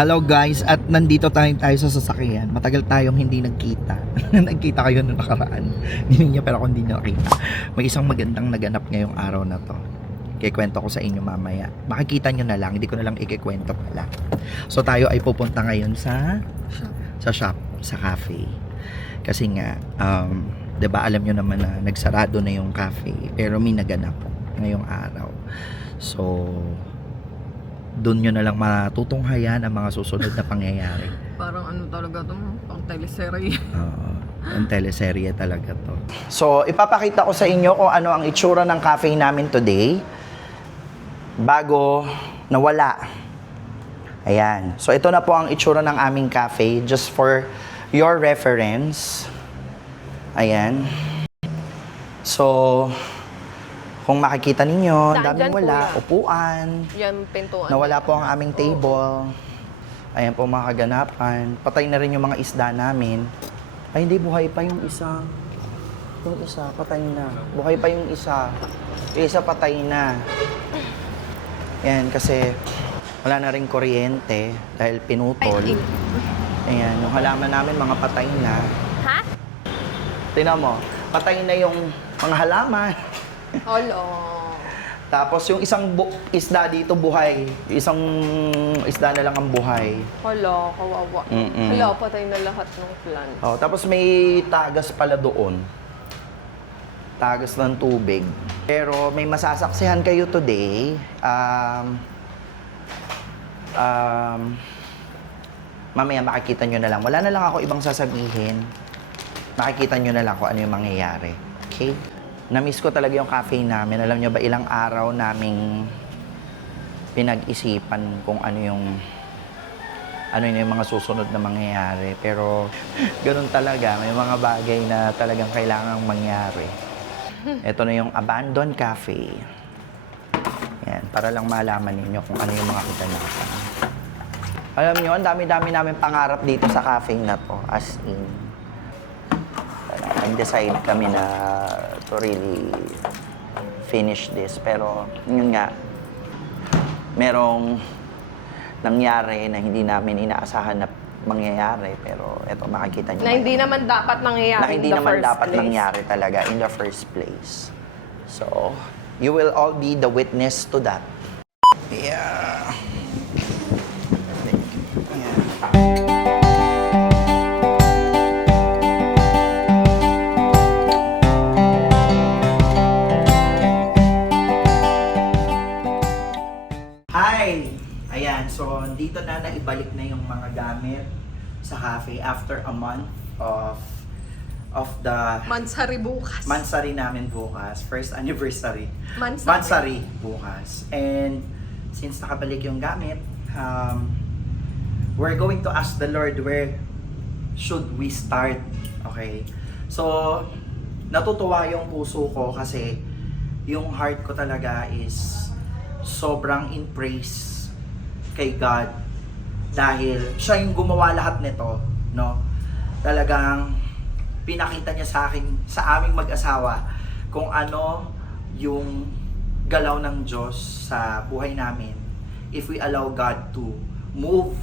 Hello guys, at nandito tayo sa sasakyan. Matagal tayong hindi nagkita. Nagkita kayo noong nakaraan. Hindi niya pero ako hindi niya nakita. May isang magandang naganap ngayong araw na to. Kikwento ko sa inyo mamaya. Makikita nyo na lang, hindi ko na lang ikikwento pala. So tayo ay pupunta ngayon sa shop, sa cafe. Kasi nga, 'di ba alam nyo naman na nagsarado na yung cafe, pero may naganap ngayong araw. So doon nyo na lang matutunghayan ang mga susunod na pangyayari. Parang ano talaga to, pang teleserye. Ang teleserye talaga to. So, ipapakita ko sa inyo kung ano ang itsura ng cafe namin today bago nawala. Ayan. So, ito na po ang itsura ng aming cafe just for your reference. Ayan. So, kung makikita ninyo, Saan daming dyan, wala, kuya? upuan. Yan, pintuan. Nawala po ang aming table. Ayan po mga kaganapan. Patay na rin yung mga isda namin. Ay, hindi, buhay pa yung isa. Yung isa, patay na. Buhay pa yung isa. Yung isa, patay na. Ayan, kasi wala na rin kuryente dahil pinutol. Ayan, yung halaman namin, mga patay na. Ha? Tingnan mo, patay na yung mga halaman. Hello. Tapos yung isang isda dito buhay. Isang isda na lang ang buhay. Hello, kawawa. Hello, patay na lahat ng plant. Oh, tapos may tagas pala doon. Tagas ng tubig. Pero may masasaksihan kayo today. Mamaya makikita nyo na lang. Wala na lang ako ibang sasabihin. Makikita nyo na lang kung ano yung mangyayari. Okay? Na-miss ko talaga yung cafe namin. Alam nyo ba, ilang araw naming pinag-isipan kung ano yung mga susunod na mangyayari. Pero, ganun talaga. May mga bagay na talagang kailangang mangyari. Ito na yung abandoned cafe. Yan, para lang malaman ninyo kung ano yung mga kaganapan. Alam nyo, ang dami-dami namin pangarap dito sa cafe na to. As in, nag-decide kami na to really finish this. Pero, yun nga, merong nangyari na hindi namin inaasahan na mangyayari. Pero, eto, makikita nyo. Na hindi naman dapat nangyayari Na hindi in the naman first dapat place. nangyari talaga in the first place. So, you will all be the witness to that. Yeah. Hi! Ayan, so dito na naibalik na yung mga gamit sa cafe after a month of the Mansari bukas. Mansari namin bukas. First anniversary. Mansari. Mansari bukas. And since nakabalik yung gamit, we're going to ask the Lord where should we start. Okay? So, natutuwa yung puso ko kasi yung heart ko talaga is sobrang in praise kay God dahil siya yung gumawa lahat nito, no? Talagang pinakita niya sa akin, sa aming mag-asawa, kung ano yung galaw ng Diyos sa buhay namin if we allow God to move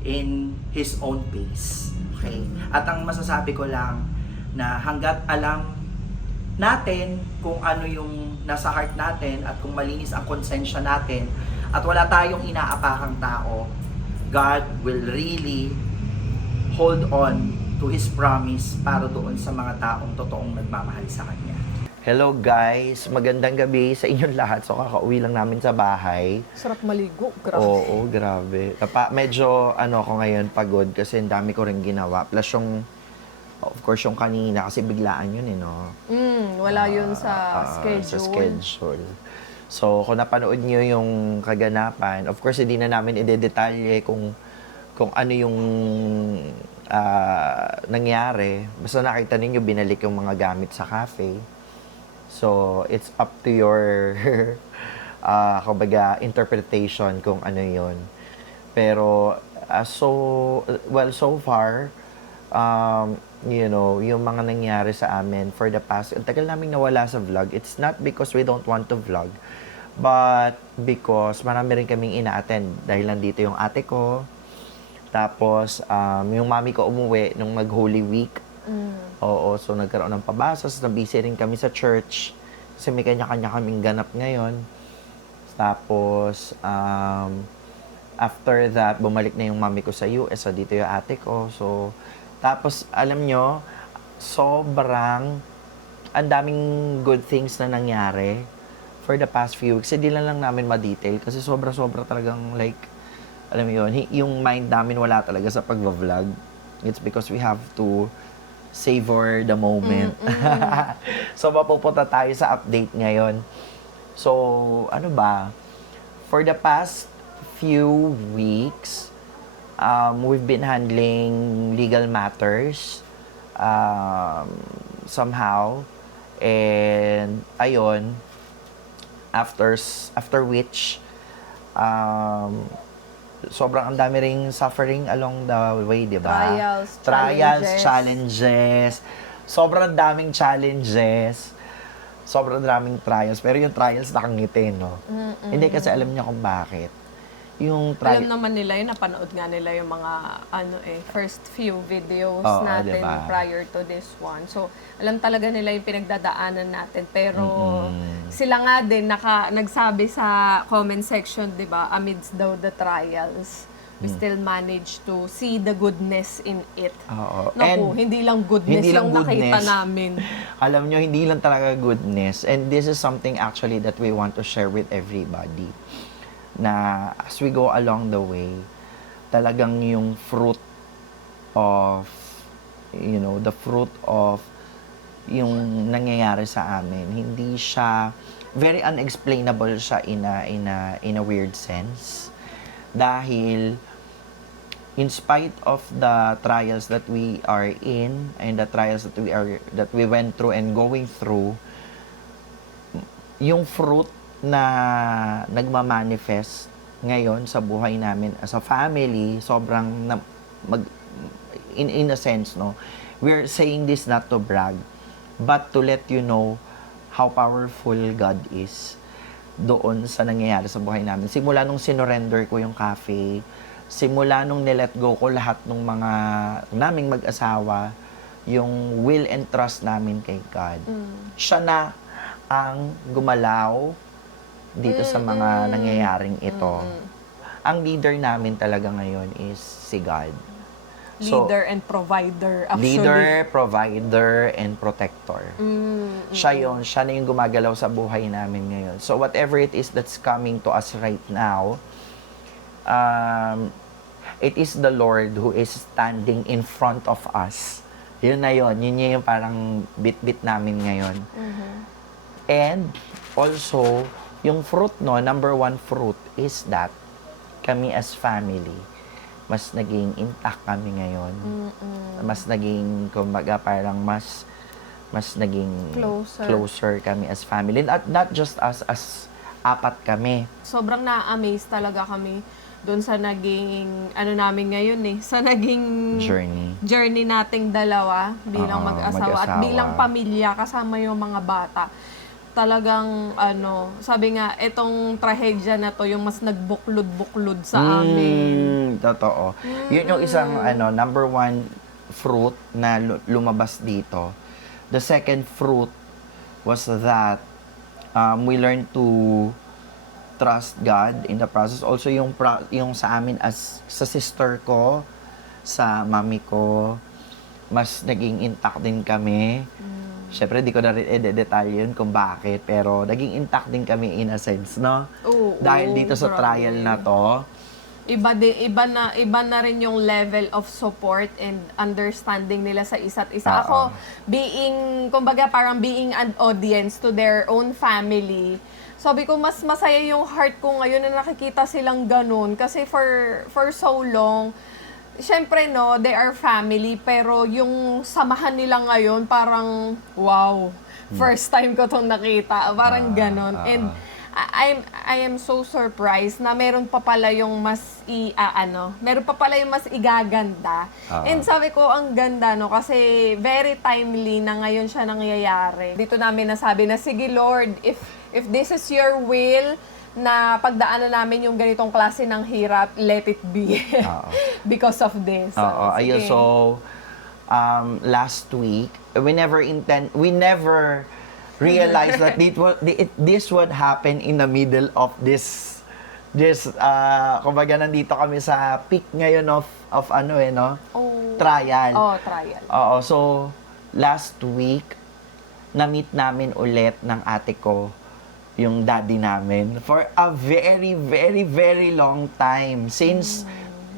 in His own pace. Okay? At ang masasabi ko lang na hanggat alam natin kung ano yung nasa heart natin at kung malinis ang konsensya natin at wala tayong inaapakang tao, God will really hold on to His promise para doon sa mga taong totoong nagmamahal sa Kanya. Hello guys, magandang gabi sa inyong lahat. So kakauwi lang namin sa bahay. Sarap maligo, grabe. Oo, grabe. Medyo ako ngayon pagod kasi ang dami ko rin ginawa. Plus yung, of course, yung kanina kasi biglaan yun no? Wala yun sa schedule. Sa schedule. So, kung napanood nyo yung kaganapan, of course, hindi na namin i-detalye kung ano yung nangyari. Basta nakita ninyo, binalik yung mga gamit sa cafe. So, it's up to your kumbaga, interpretation kung ano yun. Pero, so far, yung mga nangyari sa amin for the past, ang tagal namin nawala sa vlog. It's not because we don't want to vlog, but because marami rin kaming ina-attend. Dahil nandito yung ate ko, Tapos, yung mami ko umuwi nung mag-Holy Week. Oo, so nagkaroon ng pabasa. So, busy rin kami sa church. Kasi may kanya-kanya kaming ganap ngayon. Tapos, after that, bumalik na yung mami ko sa US. So, dito yung ate ko. So, tapos, alam nyo, sobrang, ang daming good things na nangyari for the past few weeks. Hindi lang namin ma-detail kasi sobra-sobra talagang like, alam mo yun, yung mind namin wala talaga sa pag-vlog. It's because we have to savor the moment. So, mapupunta tayo sa update ngayon. So, ano ba? For the past few weeks, we've been handling legal matters somehow. And, ayun, after which, sobrang ang dami ring suffering along the way, di ba? Trials, challenges. Sobrang daming challenges. Sobrang daming trials. Pero yung trials nakangiti, no? Hindi kasi alam niya kung bakit. Yung Alam naman nila yun, napanood nga nila yung mga first few videos Oo, natin diba? prior to this one. So, alam talaga nila yung pinagdadaanan natin. Pero sila nga din nagsabi sa comment section, 'di ba, amidst daw the trials, we still manage to see the goodness in it. Oo. Naku, hindi lang goodness hindi lang yung nakita goodness. namin. Alam nyo, hindi lang talaga goodness. And this is something actually that we want to share with everybody. Na as we go along the way, talagang yung fruit of, the fruit of yung nangyayari sa amin, hindi siya, very unexplainable siya in a weird sense. Dahil, in spite of the trials that we are in, and the trials that we went through and going through, yung fruit na nagmamanifest ngayon sa buhay namin as a family, sobrang in a sense, no, we're saying this not to brag, but to let you know how powerful God is doon sa nangyayari sa buhay namin. Simula nung sinurrender ko yung cafe, simula nung nilet go ko lahat ng mga naming mag-asawa, yung will and trust namin kay God. Siya na ang gumalaw dito sa mga nangyayaring ito. Ang leader namin talaga ngayon is si God. Leader and provider, actually. Leader, provider, and protector. Siya na yung gumagalaw sa buhay namin ngayon. So whatever it is that's coming to us right now, it is the Lord who is standing in front of us. Yun na yun. Yun yung parang bit-bit namin ngayon. And also, yung fruit, no, number one fruit is that kami as family, mas naging intact kami ngayon. Mas naging, kumbaga, parang mas naging closer kami as family. And not just us, as apat kami. Sobrang na-amaze talaga kami doon sa naging, namin ngayon sa naging journey nating dalawa bilang mag-asawa at bilang pamilya kasama yung mga bata. Talagang, sabi nga, itong trahedya na to, yung mas nagbuklod-buklod sa amin. Totoo. Yun yung isang, number one fruit na lumabas dito. The second fruit was that we learned to trust God in the process. Also, yung sa amin sa sister ko, sa mami ko, mas naging intact din kami. Siyempre, di ko na rin i-detalye yun kung bakit, pero naging intact din kami in a sense, no? Dahil dito sa trial na to. Iba na rin yung level of support and understanding nila sa isa't isa. Ako, kumbaga parang being an audience to their own family, sabi ko, mas masaya yung heart ko ngayon na nakikita silang ganun. Kasi for so long, syempre, no, they are family, pero yung samahan nila ngayon, parang, wow, first time ko itong nakita. Parang ganon. And I am so surprised na meron pa pala yung mas meron pa pala yung mas igaganda. And sabi ko, ang ganda, no, kasi very timely na ngayon siya nangyayari. Dito namin nasabi na, sige Lord, if this is your will, na pagdaanan namin yung ganitong klase ng hirap, let it be. Oo. Because of this. Oo, ayun. Sige. So, last week, we never realized that this would happen in the middle of this, kumbaga nandito kami sa peak ngayon of ano no? Oh. Trial. Oh, trial. Oo, so, last week, na-meet namin ulit ng ate ko yung daddy namin for a very, very, very long time. Since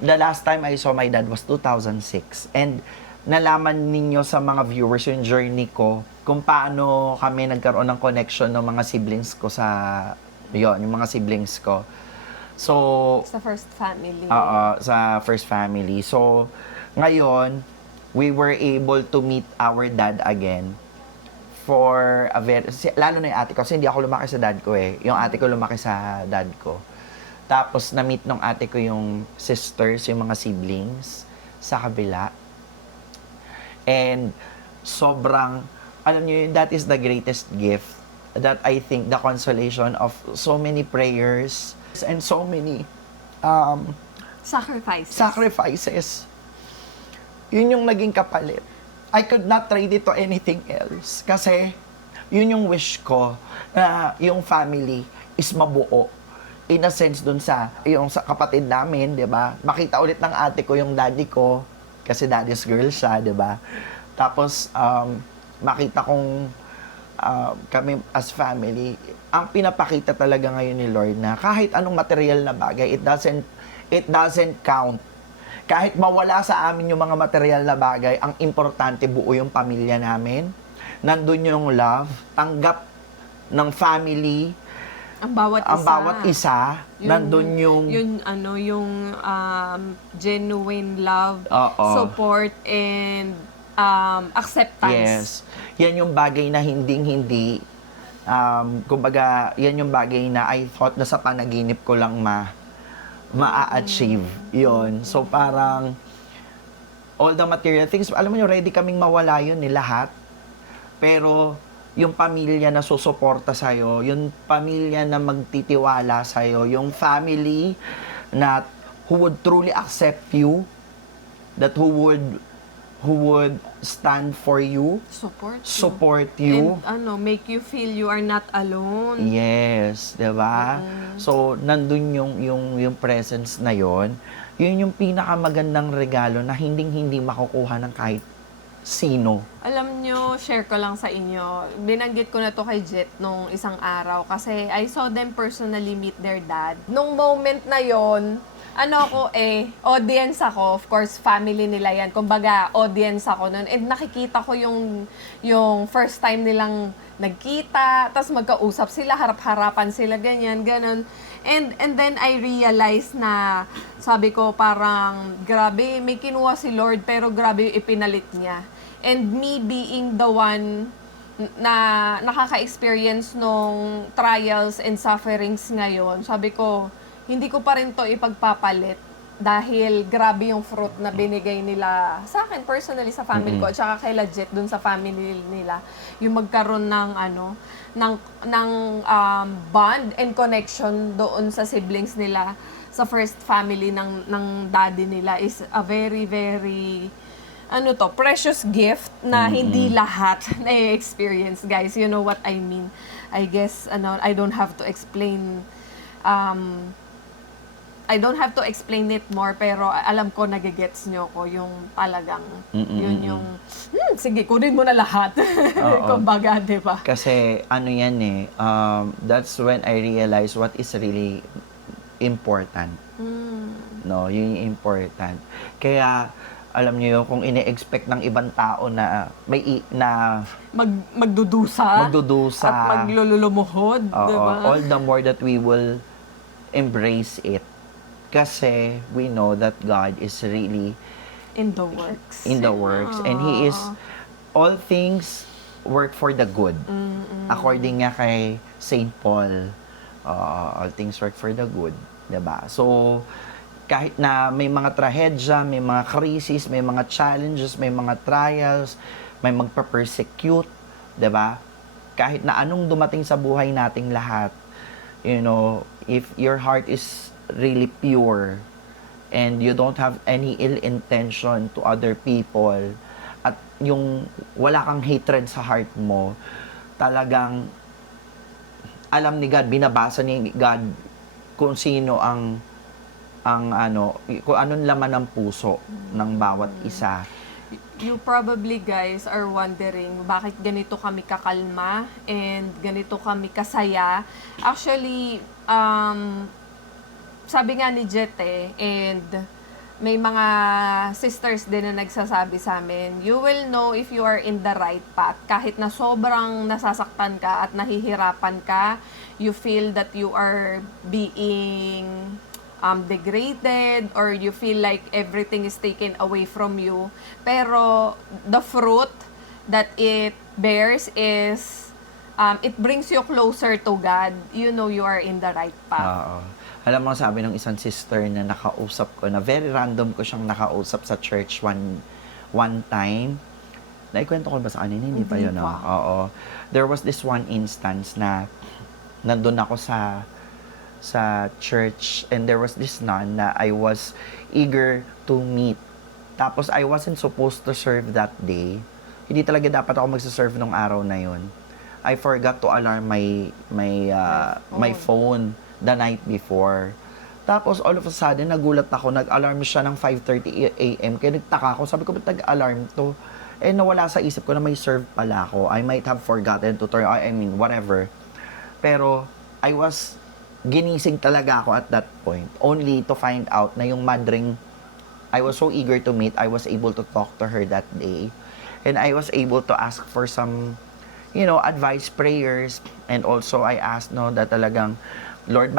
the last time I saw my dad was 2006. And nalaman ninyo sa mga viewers yung journey ko kung paano kami nagkaroon ng connection ng mga siblings ko yung mga siblings ko. So, Sa first family. sa first family. So, ngayon, we were able to meet our dad again for a lalo na yung ate ko, kasi hindi ako lumaki sa dad ko eh. Yung ate ko lumaki sa dad ko. Tapos, na-meet nung ate ko yung sisters, yung mga siblings sa kabila. And, sobrang, alam niyo yun, that is the greatest gift that I think the consolation of so many prayers and so many sacrifices. Yun yung naging kapalit. I could not trade it to anything else. Kasi, yun yung wish ko na yung family is mabuo. In a sense dun sa kapatid namin, di ba? Makita ulit ng ate ko yung daddy ko, kasi daddy's girl siya, di ba? Tapos, makita kong kami as family, ang pinapakita talaga ngayon ni Lord na kahit anong material na bagay, it doesn't count. Kahit mawala sa amin yung mga material na bagay, ang importante buo yung pamilya namin. Nandun yung love, tanggap ng family, Ang bawat isa, nandun yung genuine love, Oo. support, and acceptance. Yes. Yan yung bagay na hinding-hindi, kumbaga, yan yung bagay na I thought na sa panaginip ko lang ma-achieve. Yun. So, parang, all the material things, alam mo nyo, ready kaming mawala yun lahat. Pero, yung pamilya na susuporta sa'yo, yung pamilya na magtitiwala sa'yo, yung family na who would truly accept you, that who would stand for you, support you. And make you feel you are not alone. Yes, 'di ba? So nandun yung presence na yon. Yun yung pinakamagandang regalo na hindi makukuha ng kahit sino. Alam nyo, share ko lang sa inyo. Binanggit ko na to kay Jet nung isang araw kasi I saw them personally meet their dad. Nung moment na yon, audience ako. Of course, family nila yan. Kumbaga, audience ako nun. And nakikita ko yung first time nilang nagkita, tapos magkausap sila, harap-harapan sila, ganyan, ganon. And then I realized na, sabi ko parang, grabe, may kinuha si Lord, pero grabe yung ipinalit niya. And me being the one na nakaka-experience nung trials and sufferings ngayon, sabi ko, hindi ko pa rin to ipagpapalit dahil grabe yung fruit na binigay nila sa akin personally sa family ko at saka kay Legit dun sa family nila yung magkaroon ng bond and connection doon sa siblings nila sa first family ng daddy nila is a very very precious gift na hindi lahat na-experience, guys. You know what I mean. I guess I don't have to explain it more, pero alam ko nagigets nyo ko yung talagang, yun yung, sige, kunin mo na lahat. Kumbaga, di ba? Kasi, that's when I realized what is really important. No, yun yung important. Kaya, alam niyo kung ine-expect ng ibang tao na magdudusa at maglulumuhod, di ba? All the more that we will embrace it. Kasi we know that God is really in the works. And He is, all things work for the good. According nga kay Saint Paul, all things work for the good. Diba? So, kahit na may mga trahedya, may mga crisis, may mga challenges, may mga trials, may magpa-persecute, diba? Kahit na anong dumating sa buhay nating lahat, if your heart is really pure and you don't have any ill intention to other people at yung wala kang hatred sa heart mo, talagang alam ni God, binabasa ni God kung sino ang kung anong laman ng puso ng bawat isa. You probably guys are wondering bakit ganito kami kakalma and ganito kami kasaya. Actually, sabi nga ni Jet and may mga sisters din na nagsasabi sa amin, you will know if you are in the right path. Kahit na sobrang nasasaktan ka at nahihirapan ka, you feel that you are being degraded or you feel like everything is taken away from you. Pero the fruit that it bears is it brings you closer to God. You know you are in the right path. Oo. Alam mo, sabi ng isang sister na nakausap ko, na very random ko siyang nakausap sa church one time. Naikwento ko ba sa kanina? Hindi pa yun, no? Oo. There was this one instance na nandun ako sa church and there was this nun na I was eager to meet. Tapos I wasn't supposed to serve that day. Hindi talaga dapat ako magsaserve nung araw na yun. I forgot to alarm my phone the night before. Tapos all of a sudden nagulat ako, nag-alarm siya ng 5:30 AM. Kaya nagtaka ako, sabi ko, ba't nag-alarm to? Eh nawala sa isip ko na may serve pala ako. I might have forgotten to turn, whatever. Pero ginising talaga ako at that point, only to find out na yung madring I was so eager to meet, I was able to talk to her that day. And I was able to ask for some, advice, prayers. And also, I asked, that talagang, Lord,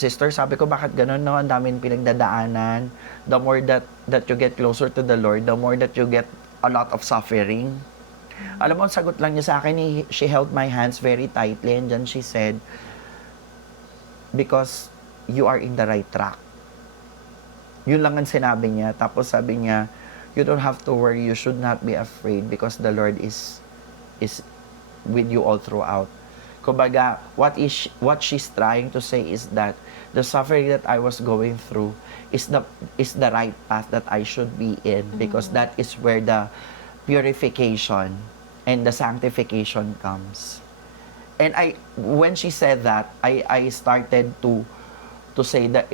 sister, sabi ko, bakit ganun, no? Ang daming pinagdadaanan. The more that you get closer to the Lord, the more that you get a lot of suffering. Alam mo, ang sagot lang niya sa akin, she held my hands very tightly, and then she said, because you are in the right track. Yun lang ang sinabi niya. Tapos sabi niya, you don't have to worry, you should not be afraid because the Lord is with you all throughout. Kumbaga, what she's trying to say is that the suffering that I was going through is the right path that I should be in because that is where the purification and the sanctification comes. And when she said that, I started to say that,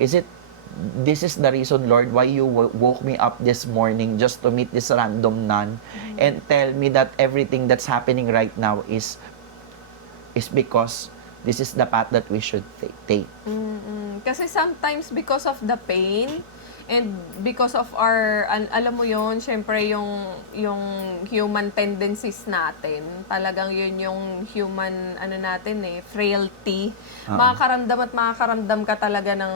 this is the reason, Lord, why you woke me up this morning just to meet this random nun and tell me that everything that's happening right now is because this is the path that we should take. Kasi sometimes because of the pain and because of our, alam mo yon, syempre yung human tendencies natin, talagang yun yung human, frailty. Makakaramdam ka talaga ng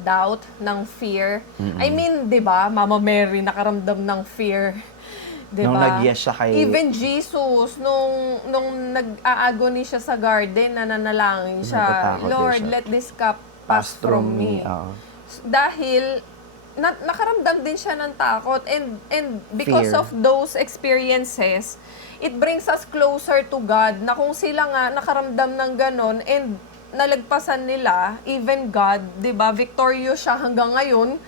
doubt, ng fear. I mean, di ba, Mama Mary nakaramdam ng fear. Diba? Nung nag-yes siya kay... Even Jesus, nung nag-aagony siya sa garden, nananalangin siya, Lord, let this cup pass from me. Dahil, nakaramdam din siya ng takot. And because Fear. of those experiences, it brings us closer to God, na kung sila nga nakaramdam ng ganon, and nalagpasan nila, even God, diba, victorious siya hanggang ngayon,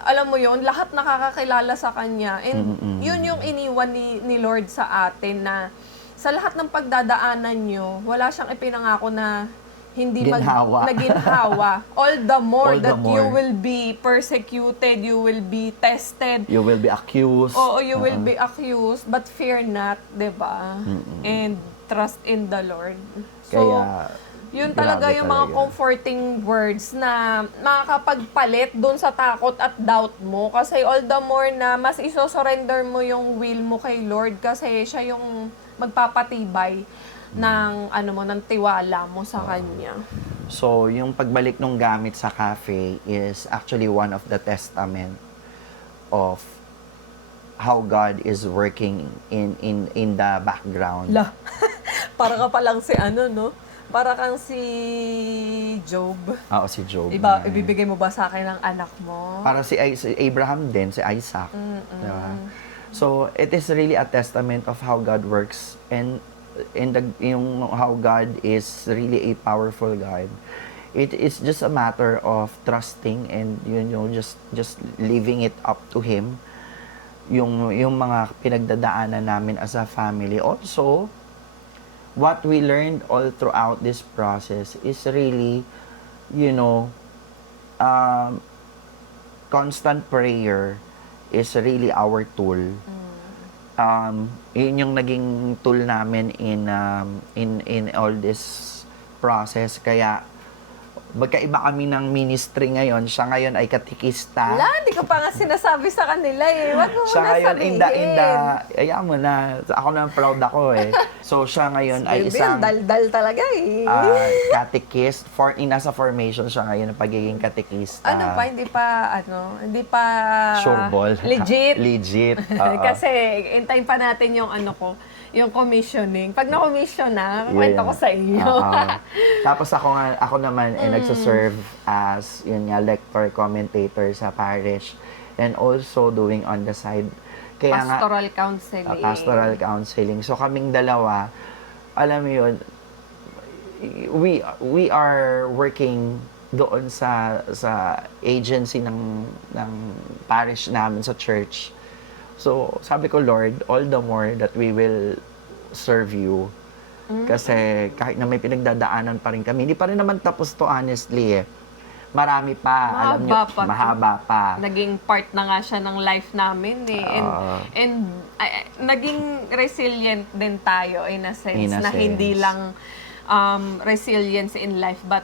alam mo yon, lahat nakakakilala sa Kanya. And yun yung iniwan ni Lord sa atin na sa lahat ng pagdadaanan nyo, wala siyang ipinangako na hindi naginhawa. All the more you will be persecuted, you will be tested. You will be accused. Oo, you will be accused, but fear not, diba? And trust in the Lord. So, Kaya, yun talaga yung mga comforting words na makakapagpalit dun sa takot at doubt mo. Kasi all the more na mas isosurrender mo yung will mo kay Lord kasi siya yung magpapatibay ng tiwala mo sa Kanya. So, yung pagbalik ng gamit sa cafe is actually one of the testament of how God is working in the background. Para ka palang si no? Para kang si Job. Oo, si Job. Ibibigay mo ba sa akin ang anak mo? Para si Abraham din, si Isaac. Diba? So, it is really a testament of how God works and yung how God is really a powerful God. it's just a matter of trusting and just leaving it up to him yung mga pinagdadaanan namin as a family. Also, what we learned all throughout this process is really, constant prayer is really our tool. Yun yung naging tool namin in all this process. Kaya magkaiba kami ng ministry ngayon. Siya ngayon ay katikista. Wala, hindi ko pa nga sinasabi sa kanila eh. Wag mo Siya muna ngayon, sabihin. ayaw mo na. Ako na proud ako eh. So, siya ngayon ay Baby, isang dal-dal talaga eh. catechist. Nasa formation siya ngayon ng pagiging katekista. Ano pa, hindi pa Sureball. legit. Legit. Oo. Kasi hintayin pa natin yung commissioning. Pag na-commission na, kwento ko sa iyo. Tapos ako naman ay nagsaserve as lector commentator sa parish and also doing on the side Pastoral counseling. Pastoral counseling. So kaming dalawa, alam mo yun, we are working doon sa agency ng parish namin sa church. So, sabi ko, Lord, all the more that we will serve you. Kasi kahit na may pinagdadaanan pa rin kami, hindi pa rin naman tapos to, honestly eh. Marami pa, mahaba pa. Naging part na nga siya ng life namin eh. And naging resilient din tayo in a sense. Hindi lang resilience in life, but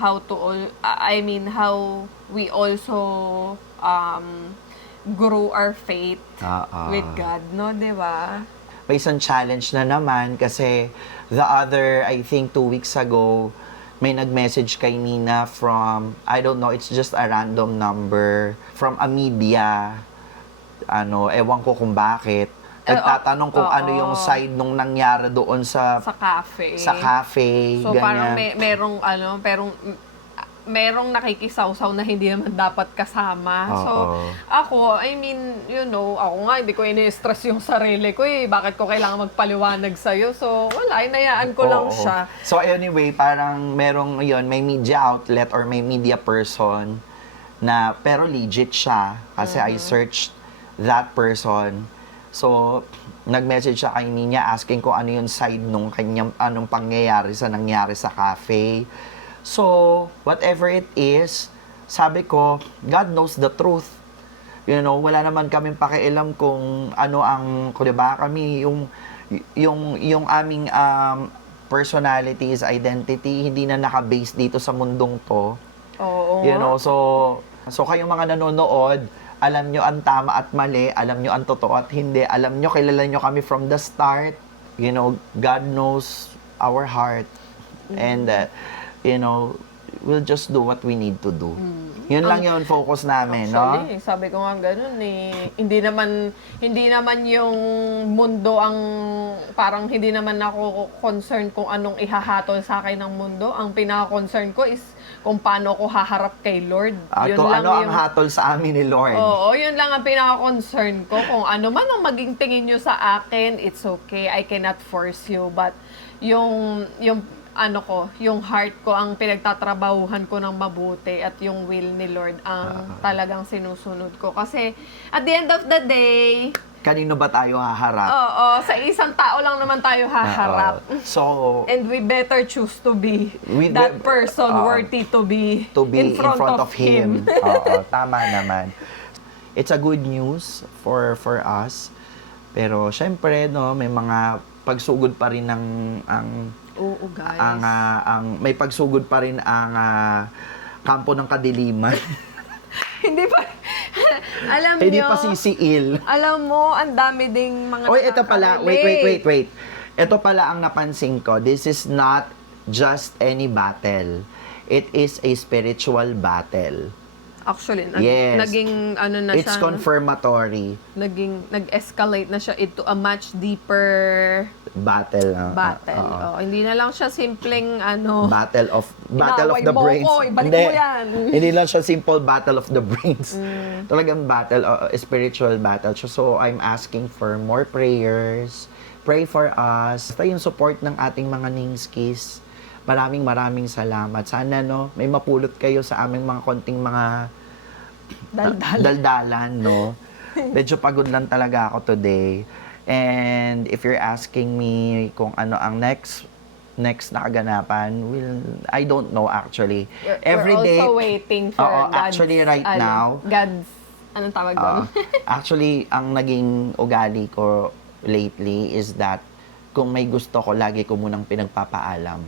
how we also grow our faith with God, no? Diba? May isang challenge na naman kasi I think 2 weeks ago, may nag-message kay Nina from, I don't know, it's just a random number, from a media, ewan ko kung bakit. Nagtatanong kung ano yung side nung nangyari doon sa cafe. Sa cafe, so, ganyan. parang merong nakikisawsaw na hindi naman dapat kasama. So, ako, ako nga, hindi ko ini-stress yung sarili ko eh. Bakit ko kailangan magpaliwanag sa'yo? So, wala, inayaan ko lang siya. So, anyway, parang may media outlet or may media person na, pero legit siya. Kasi I searched that person. So, nag-message siya kay Nina asking ko ano yung side nung anong pangyayari sa nangyari sa cafe. So, whatever it is, sabi ko, God knows the truth. Wala naman kaming pakialam kung ano diba, kami, yung aming personalities, identity, hindi na naka-base dito sa mundong to. Oo. So kayong mga nanonood, alam nyo ang tama at mali, alam nyo ang totoo at hindi, alam nyo, kilala nyo kami from the start. God knows our heart. And, we'll just do what we need to do. Yun lang yung focus namin, actually, no? Sabi ko nga ganun eh. Hindi naman yung mundo ang, parang hindi naman ako concerned kung anong ihahatol sa akin ng mundo. Ang pinaka-concern ko is kung paano ko haharap kay Lord. Yun lang ang hatol sa amin ni Lord. Oo, yun lang ang pinaka-concern ko. Kung ano man ang maging tingin nyo sa akin, it's okay. I cannot force you. But yung heart ko, ang pinagtatrabahuhan ko ng mabuti at yung will ni Lord ang talagang sinusunod ko. Kasi at the end of the day, kanino ba tayo haharap? Oo, sa isang tao lang naman tayo haharap. So, and we better choose to be that person worthy to be in front of Him. Oo, tama naman. It's a good news for us. Pero syempre, may mga pagsugod pa rin Oo, guys. May pagsugod pa rin ang kampo ng kadiliman. Hindi pa, Hindi pa sisiil. Alam mo, ang dami ding mga Ito pala, wait. Ito pala ang napansin ko. This is not just any battle. It is a spiritual battle. Actually, Yes. naging It's confirmatory. Nag-escalate na siya into a much deeper Battle. Hindi na lang siya simpleng Battle of inaway the mo brains. ko, ibalik mo yan. Hindi lang siya simple battle of the brains. Talagang battle, spiritual battle. So I'm asking for more prayers. Pray for us. Basta yung support ng ating mga Ningskis, maraming salamat. Sana, no, may mapulot kayo sa aming mga konting mga daldalan, no? Medyo pagod lang talaga ako today. And if you're asking me kung ano ang next na kaganapan, well, I don't know actually. We're also waiting for Oo, God's, actually right now, God's, anong tawag doon? actually, ang naging ugali ko lately is that kung may gusto ko, lagi ko munang pinagpapaalam.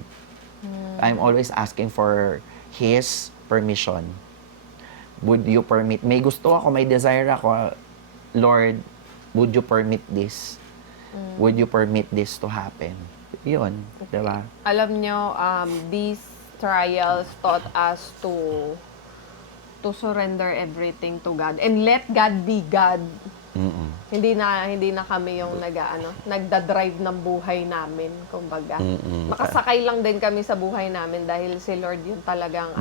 I'm always asking for His permission. Would you permit? May gusto ako, may desire ako, Lord, would you permit this? Would you permit this to happen? Yun, di ba? Alam nyo, these trials taught us to surrender everything to God and let God be God. Hindi na kami yung nagda-drive ng buhay namin, kumbaga. Makasakay lang din kami sa buhay namin dahil si Lord yun talagang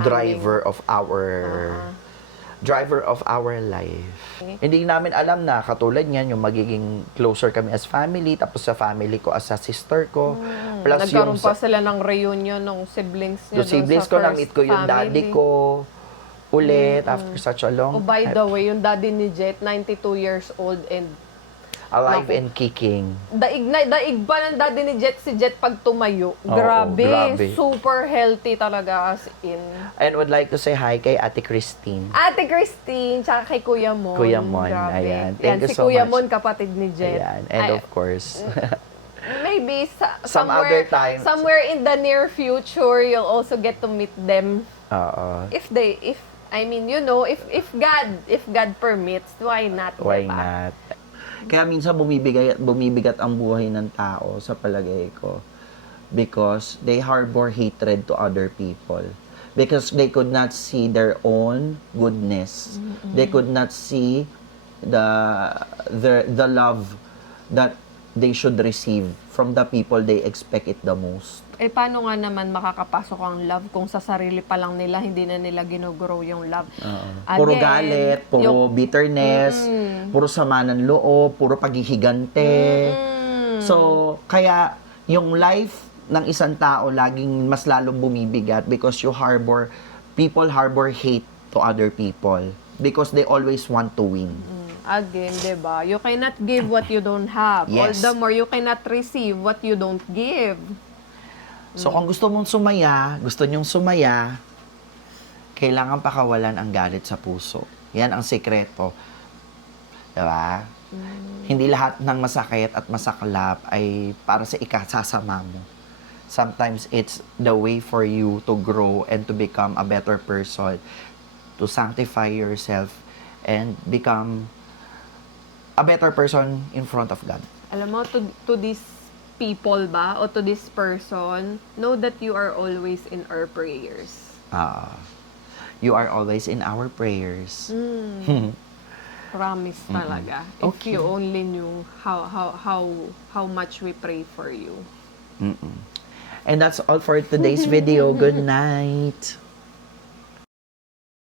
Driver of our life. Hindi namin alam na katulad niyan yung magiging closer kami as family, tapos sa family ko as a sister ko. Plus nagkaroon pa sila ng reunion ng siblings niya. Yung siblings ko, na-meet ko yung daddy ko ulit after such a long Oh, by the way, yung daddy ni Jet, 92 years old and alive naku, and kicking. daig pa ng daddy ni Jet si Jet pag tumayo. Oo, Grabe, grabe. super healthy talaga as in. And would like to say hi kay Ate Christine. Ate Christine, tsaka kay Kuya Mon. Kuya Mon, Grabe. ayan. Thank you si so Kuya much. Mon, kapatid ni Jet. Ayan. And of course, Maybe Some somewhere, other time. somewhere in the near future, you'll also get to meet them. I mean, you know, if God permits, why not? why diba? not? Kaya minsan bumibigat ang buhay ng tao sa palagay ko because they harbor hatred to other people. Because they could not see their own goodness. They could not see the love that they should receive from the people they expect it the most. Paano nga naman makakapasok ang love kung sa sarili pa lang nila, hindi na nila ginogrow yung love? Puro Again, galit, puro bitterness, puro sama ng loob, puro paghihigante. So, kaya yung life ng isang tao laging mas lalong bumibigat because people harbor hate to other people because they always want to win. Again, diba? You cannot give what you don't have. Yes. All the more, you cannot receive what you don't give. So, kung gusto nyong sumaya, kailangan pakawalan ang galit sa puso. Yan ang sekreto. Diba? Hindi lahat ng masakit at masaklap ay para sa ikasasama mo. Sometimes, it's the way for you to grow and to become a better person, to sanctify yourself, and become a better person in front of God. Alam mo, to these people ba, o to this person, know that you are always in our prayers. You are always in our prayers. Promise talaga. If you only knew how much we pray for you. And that's all for today's video. Good night.